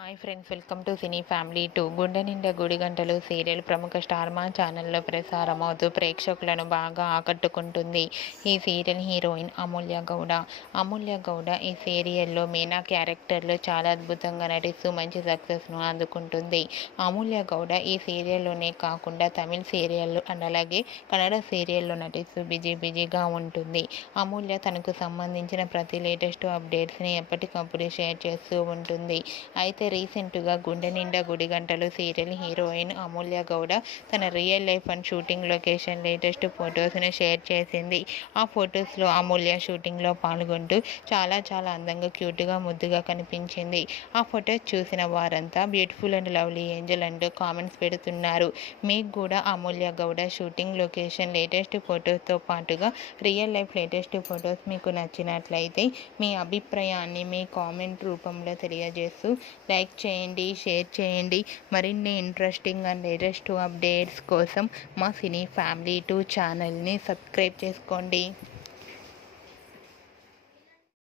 Hi friends, welcome to cine family 2. గుండె నిండా గుడి గంటలు సీరియల్ ప్రముఖ స్టార్ మా ఛానల్లో ప్రసారమవుతూ ప్రేక్షకులను బాగా ఆకట్టుకుంటుంది. ఈ సీరియల్ హీరోయిన్ అమూల్య గౌడ ఈ సీరియల్లో మీనా క్యారెక్టర్లో చాలా అద్భుతంగా నటిస్తూ మంచి సక్సెస్ను అందుకుంటుంది. అమూల్య గౌడ ఈ సీరియల్లోనే కాకుండా తమిళ సీరియల్లో అండ్ అలాగే కన్నడ సీరియల్లో నటిస్తూ బిజీగా ఉంటుంది. అమూల్య తనకు సంబంధించిన ప్రతి లేటెస్ట్ అప్డేట్స్ని ఎప్పటికప్పుడు షేర్ చేస్తూ ఉంటుంది. అయితే రీసెంట్గా గుండె నిండా గుడి గంటలు సీరియల్ హీరోయిన్ అమూల్య గౌడ తన real life and shooting location latest ఫొటోస్ని షేర్ చేసింది. ఆ ఫొటోస్లో అమూల్య షూటింగ్లో పాల్గొంటూ చాలా అందంగా క్యూట్గా ముద్దుగా కనిపించింది. ఆ ఫొటోస్ చూసిన వారంతా బ్యూటిఫుల్ అండ్ లవ్లీ ఏంజల్ అంటూ కామెంట్స్ పెడుతున్నారు. మీకు కూడా అమూల్య గౌడ షూటింగ్ లొకేషన్ లేటెస్ట్ ఫొటోస్తో పాటుగా రియల్ లైఫ్ లేటెస్ట్ ఫొటోస్ మీకు నచ్చినట్లయితే మీ అభిప్రాయాన్ని మీ కామెంట్ రూపంలో తెలియజేస్తూ లైక్ చేయండి, షేర్ చేయండి. మరిన్ని ఇంట్రెస్టింగ్ అండ్ లేటెస్ట్ అప్డేట్స్ కోసం మా సినీ ఫ్యామిలీ 2 ఛానల్ని సబ్స్క్రైబ్ చేసుకోండి.